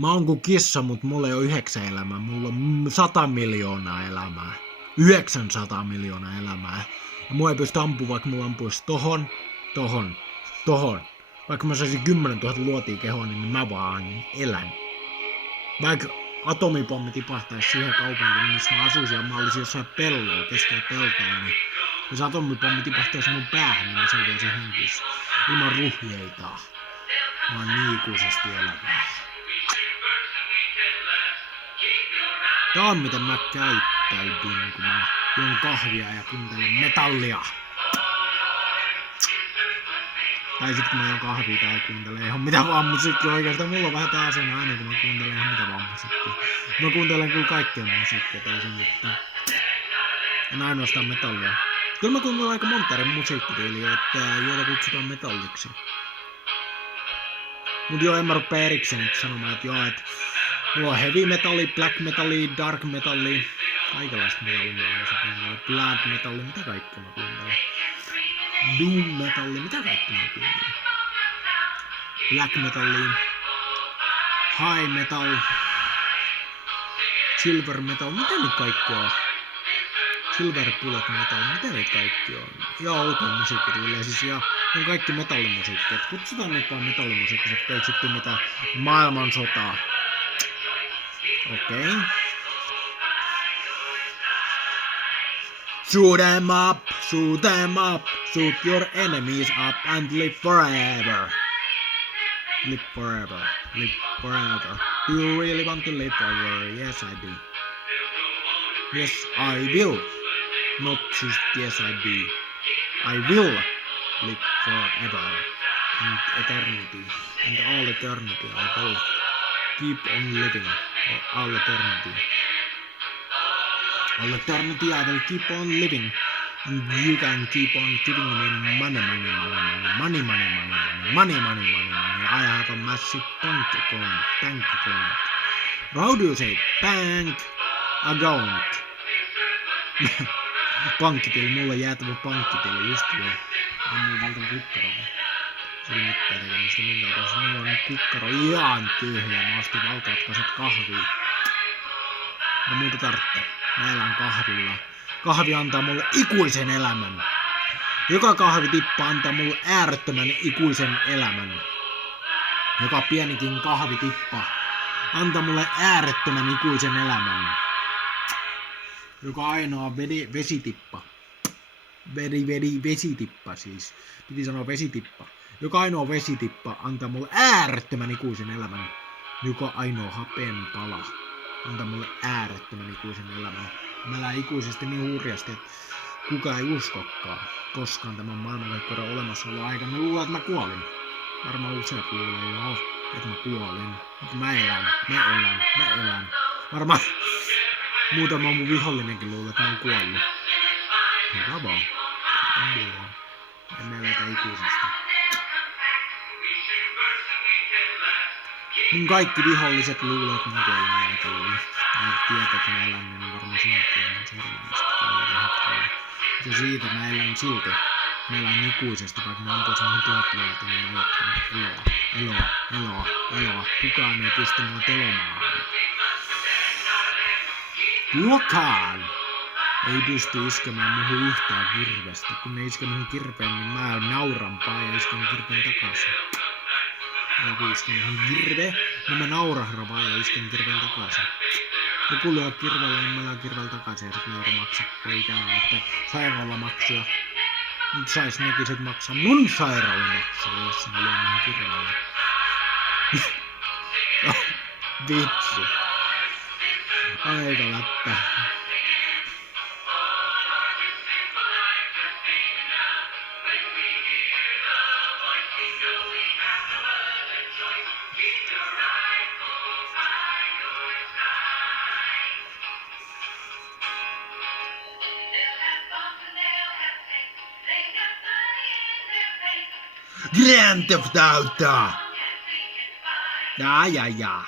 Mä oon kuin kissa, mut mulla ei oo 9 elämää. Mulla on 100 miljoonaa elämää. 900 miljoonaa elämää. Ja mua ei pysty ampumaan, vaikka mulla ampuisi tohon. Vaikka mä saisin 10 000 luotia kehoon, niin mä vaan elän. Vaikka atomipommi tipahtaisi siihen kaupunkiin, missä mä asuisin ja mä olisin jossain pellolla, keskellä peltoa, niin jos atomipommi tipahtaisi mun päähän, niin mä selviäisin henkissä. Ilman ruhjeita. Mä oon niin ikuisesti elävää. Tää on miten mä käyttäydyn, kun mä juon kahvia ja kuuntelen metallia. Tai sit kun mä juon kahvia tai kuuntelen ihan mitä vaan musiikkia oikeastaan. Mulla on vähän tää asena aina, kun mä kuuntelen ihan mitä vaan musiikkia. Mä kuuntelen kyllä kaikkea musiikkia tai sen juttu. En ainoastaan metallia. Kyllä mä kuuntelen aika monta eri musiikkityyliä, joita kutsutaan metalliksi. Mut joo, en mä rupea erikseen sanomaan, että joo, et mulla on heavy metalli, black metalli, dark metalli, kaikenlaista metallia, jos kuuntelen, blood metalli, mitä kaikkea mä kuuntelen. Doom metalli, mitä kaikkea mä kuuntelen. Black metalli, high metal, silver metal, mitä nyt kaikkea on? Silver bullet metal, mitä niitä kaikki on? Ja outoja musiikkityyliä siis, ja on kaikki metallimusiikki. Et kutsutaan nyt vaan metallimusiikki, että ei sitten mitään maailmansotaa. Okei. Shoot them up, shoot your enemies up and live forever. Live forever, live forever. Do you really want to live forever? Yes, I do. Yes, I will. Not just yes, I do. I will live forever and eternity. And all eternity I will keep on living. All eternity. All eternity I will keep on living. And you can keep on giving me money. I have a massive bank account. How do you say bank account? Pankkitili, mulla on jäätävä pankkitili, just joo. On mulla valtava kukkaro. Se ei mitään tekemistä minkään kanssa. Mulla on kukkaro ihan tyhjä. Mä ostin valtavat kasat kahvia. No muuta tarvitsee. Mä elän kahvilla. Kahvi antaa mulle ikuisen elämän. Joka kahvitippa antaa mulle äärettömän ikuisen elämän. Joka pienikin kahvitippa antaa mulle äärettömän ikuisen elämän. Joka ainoa vesitippa. Vesitippa siis. Piti sanoa vesitippa. Joka ainoa vesitippa antaa mulle äärettömän ikuisen elämän. Joka ainoa hapen pala antaa mulle äärettömän ikuisen elämän. Mä elän ikuisesti niin hurjasti, että kukaan ei uskokkaan koskaan tämän maailmankaikkeuden olemassaolon aikana. Mä luulen, että mä kuolin. Varmaan useat luulee joo, että mä kuolin. Mutta mä elän. Varmaan muutama mun vihollinenkin luulee, että mä oon kuollut. Hyvä vaan. En eletä ikuisesti. Mun kaikki viholliset luulee, että mä kuollut näitä luulee. Mä tiedät, että mä elän, niin varmaan sinäkin on seuraavasta tällä hetkellä. Ja siitä mä elän silti. Mä elän ikuisesti, vaikka mä ampuisin mun 1000 vuotta, niin mä jatkan eloa. Kukaan ei pysty mua telomaan. Kukaan ei pysty iskemään muhun yhtään kirvestä. Kun ne iske muhun kirpeen, niin mä nauranpaa ja isken kirpeen takaisin. Ja kun isken muhun kirve, niin mä naurahravaa ja isken kirpeen takaisin. Joku lyö kirveellä, niin mä lyön kirveellä takaisin ja sit neuro maksaa. Voi ikään että sairaalamaksuja. Nyt sais nekin sit maksaa mun sairaalamaksuja, jos mä lyön muhun kirveellä. Vitsi. Aika läppä. Grand Theft Auto! Ja.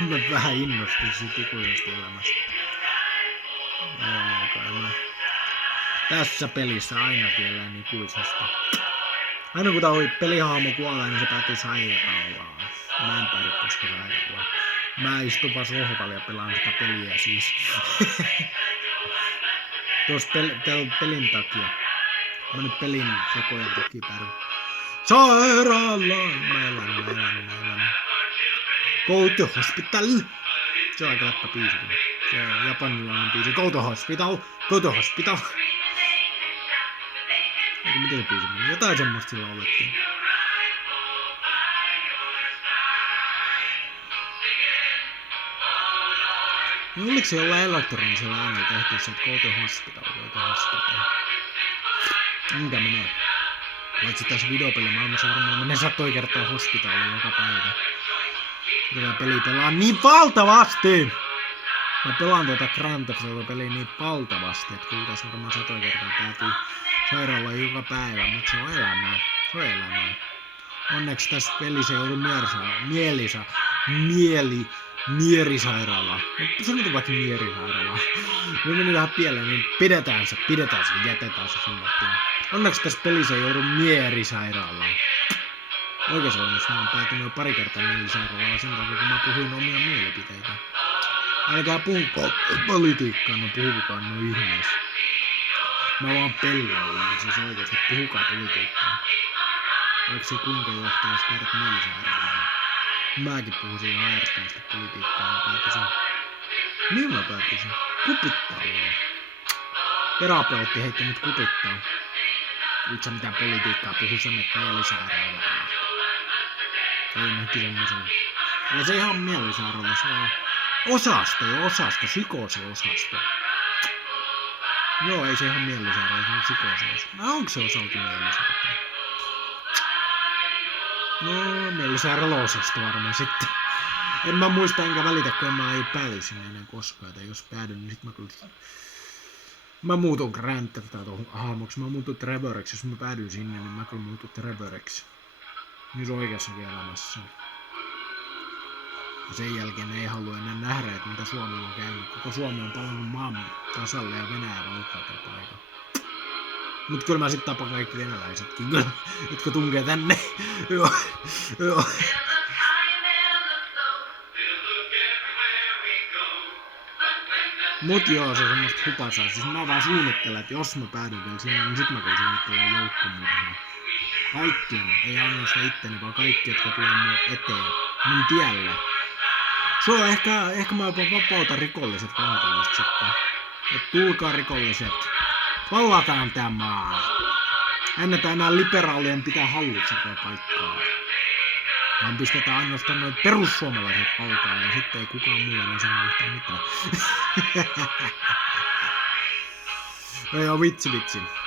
Mä vähän innostuin siitä ikuisesta elämästä. Tässä pelissä ainakin elän ikuisesti. Aina kun tää pelihahmo kuolee, niin se päätyy sairaalaan. Mä en päädy koskaan sairaalaan. Mä istun vaan sohvalle ja pelaan sitä peliä siis. Tuossa pelin takia. Mä nyt pelin tekojen takia päädyn sairaalaan. Mä elän. Go to hospital. Se on aika läppä biisi. Se on japanilainen biisi. Go to hospital. Go to hospital. Miten se biisi meni? Jotain semmoista sillä olettiin. No oliko se jollain elektronisella äänellä tehty se, että go to hospital. Enkä menee. Paitsi tässä videopelimaailmassa varmaan menee 100 kertaa hospitaaliin joka päivä. Tätä peliä pelaan niin valtavasti! Mä pelaan tuota Grand Theft Auto peliä niin valtavasti, että kyllä tässä varmaan 100 kertaa päätyy sairaalaan joka päivä, mutta se on elämää. Se on elämää. Onneksi tässä pelissä ei ollut mierisairaalaa. Sanotaan vaikka mierisairaalaa. Me meni vähän pieleen, niin pidetään se, jätetään se summattiin. Onneksi tässä pelissä ei ollut mierisairaalaa. Oikein sanotusti mä oon päätynyt jo pari kertaa mierisairaalaa sen takia, kun mä puhuin omia mielipiteitä. Älkää puhukaa politiikkaa, no puhukaan no ihmeessä. Mä vaan pellaan, niin siis oikeesti puhukaa politiikkaa. Vaikka se kuinka johtaisi teidät mielisairaalaan. Mäkin puhuisin ihan äärettömästi politiikkaa, mä päätyisin. Mihin mä päätyisin? Kupittaa vielä. Terapeutti heitti mut kupittaa. Itse mitään politiikkaa puhu sen, että mielisairaalaa. Ei nähti semmosen. Ei se ihan mielisairaala, se on osasto, psykoosiosasto. Joo, ei se ihan mielisairaala, se on psykoosiosasto. Onko se osalta mielisairaala? No, mielisairaala-osasto varmaan sitten. En mä muista enkä välitä, kun mä ei päädy sinne enää koskaan. Tai jos päädyn, niin sit mä kyllä... Mä muutun Grand Theft Auton hahmoksi. Mä muutun Trevoriksi. Jos mä päädyn sinne, niin mä kyllä muutun Trevoriksi. Niin se oikeassakin elämässä. Ja sen jälkeen ei halua enää nähdä, että mitä Suomella on käynyt. Koko Suomi on palannut maan tasalle ja Venäjä valtaa paikalla. Mut kyllä mä sit tapan kaikki venäläisetkin, jotka tunkee tänne. Joo. Mut joo, se on semmoista hupasaa. Siis mä vaan suunnittelen, että jos mä päädyn vielä sinne, niin sit mä kyllä suunnittelen joukkomurhaa. Kaikkien, ei ainoastaan itteni, vaan kaikki, jotka tulee mun eteen, mun tielle. Se on ehkä mä jopa vapautan rikolliset vankiloista sitten. Et tulkaa rikolliset. Vallataan tää maa. Annetaan enää liberaalien pitää hallitse tätä paikkaa. Vaan pistetään ainoastaan noin perussuomalaiset valtaan ja sitten ei kukaan muu enää sano yhtään mitään. No joo, vitsi.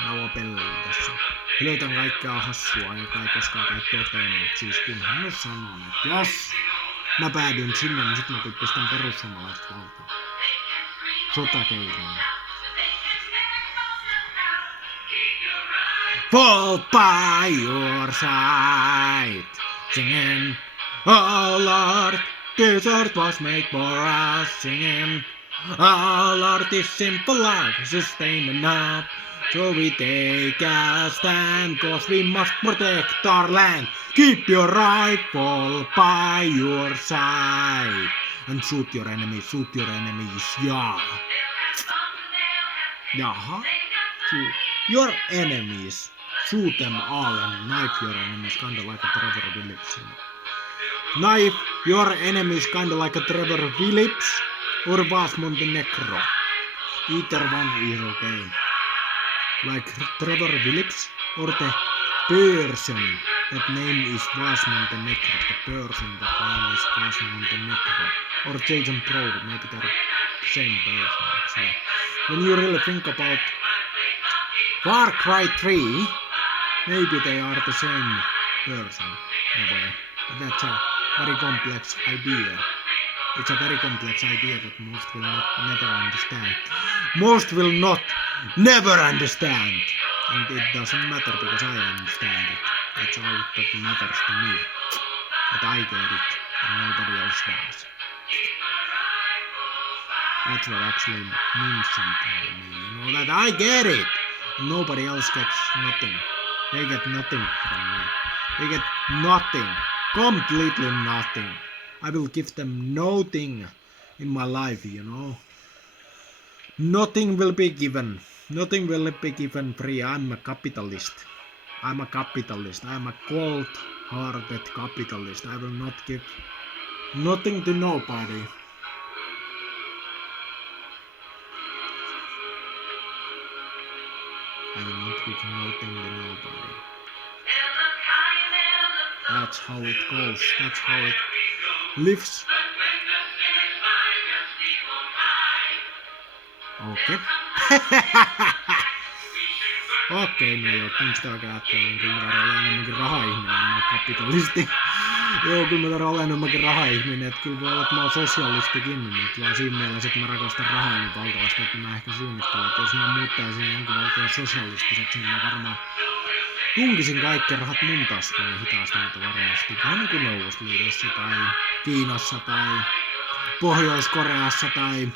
Mä oon pelleen tässä. Löytän kaikkea hassua, joka ei koskaan käy toteen, mutta siis kunhan mä sanon, että jos mä päädyn sinne, niin sit mä pistän perussuomalaiset valtaan. Sotakeinoja. Fall by your side, singing, oh Lord, this earth was made for us, singing, oh Lord, this simple life is sustained up, so we take a stand, cause we must protect our land. Keep your rifle by your side, and shoot your enemies, yeah. Jaha, shoot your enemies. Shoot them all and knife your enemies, kinda like a Trevor Phillips. Knife your enemies, kinda like a Trevor Phillips or Vas Montenegro. Either one is okay. Like Trevor Phillips or the person that name is Vas Montenegro. The person that name is Vas Montenegro. Or Jason Brody, maybe they're the same person actually. When you really think about Far Cry 3, maybe they are the same person in a way. But that's a very complex idea. It's a very complex idea that most will not never understand. Most will not never understand. And it doesn't matter because I understand it. That's all that matters to me. That I get it and nobody else does. That's what actually means something to me. You know, that I get it. Nobody else gets nothing. They get nothing from me. They get nothing. Completely nothing. I will give them nothing in my life, you know. Nothing will be given. Nothing will be given free. I'm a capitalist. I'm a capitalist. I'm a cold-hearted capitalist. I will not give nothing to nobody. I will not give nothing to nobody. That's how it goes. That's how it lives. Okei. Okei, no joo, kun sitä oikein ajattelin, niin kyllä mä tarvitsen olla enemmänkin raha-ihminen, en mä oon kapitalisti. Joo, kyllä mä tarvitsen olla enemmänkin raha-ihminen, että kyllä voi olla, että mä oon sosialistikin, mutta vaan siinä mielessä, että mä rakastan rahaa niin valtavasti, että mä ehkä suunnittelen, että jos mä muuttaisin jonkun valtion sosialistiseksi, niin mä varmaan tunkisin kaikki rahat mun taskuun niin hitaasti, mutta varmasti vähän niin kuin Neuvostoliitossa tai Kiinassa tai Pohjois-Koreassa tai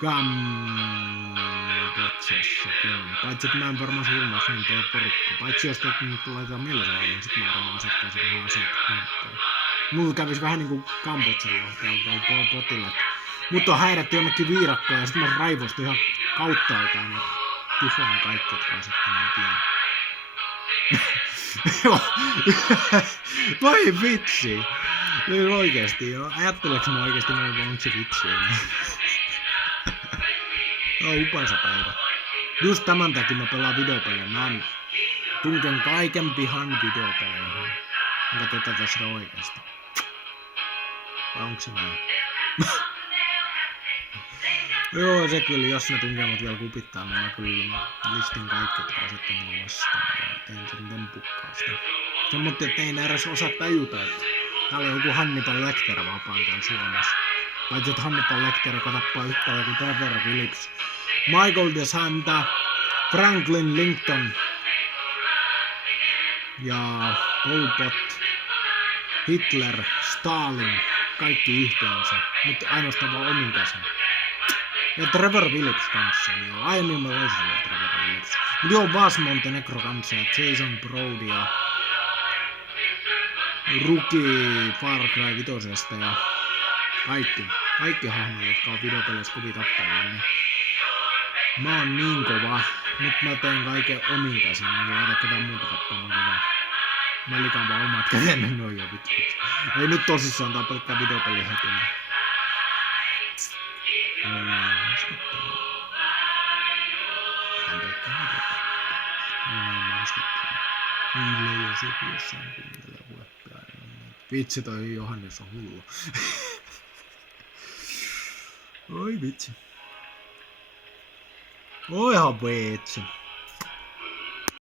Kambodsassakin. Paitsi että mä en varmaan suunnaisi niin toi porukka. Paitsi jos nyt laitetaan mielesalalle, niin sit mä varmaan asettaisin vähän asiat kuntoon. Mulla kävis vähän niinku Kambodsan johtajalta toi potilaat. Mut on häirätty jonnekin viirakkoon ja sit mä raivostun ihan kauttaaltaan ja tuhoan kaikki, jotka asettaa mun tien. Vai vitsi! Niin oikeesti joo. Ajatteleks mä oikeesti noin vai onks se vitsi? No upansa päivä. Just tämän takia mä pelaan videopelejä. Mä tunken kaiken pihan videopeleihin. Enkä tätä tässä oikeesti. Vai onks se näin? Joo, se kyllä, jos ne tunkee mut vielä kupittaa, niin mä kyllä listin kaikki, jotka asettu mua vastaan. Ja tein sen tempukkaasti. Semmoitti, että ei nää edes osaa tajuta, että täällä on joku Hannibal Lecter vapaan täällä Suomessa. Paitsi, että Hannibal Lecter, joka tappaa yhtä joku Trevor Phillips. Michael DeSanta, Franklin Lincoln ja Pol Pot, Hitler, Stalin, kaikki yhteensä, mutta ainoastaan vaan omin käsin. Ja Trevor Phillips kanssa, joo. Aiemmin mä voisin olla Trevor Phillips. Mut joo, Vas Montenegro kanssa ja Jason Brody ja Rookie Far Cry 5 ja kaikki hahmot, jotka on videopeleissä kovin tappavia, niin mä oon niin kova, nyt mä teen kaiken omin käsin, niin laita ketään muuta katsomaan kova. Mä likaan vaan omat käden, no joo vittu. Ei nyt tosissaan tää pelkkää videopeli heti. Hän pelkkää heti. Mä uskottaa. Niille jos joku jossain kuuntelee hueppia. Vitsi toi Johannes on hullu. Oi vitsi. Oi ihan vitsi.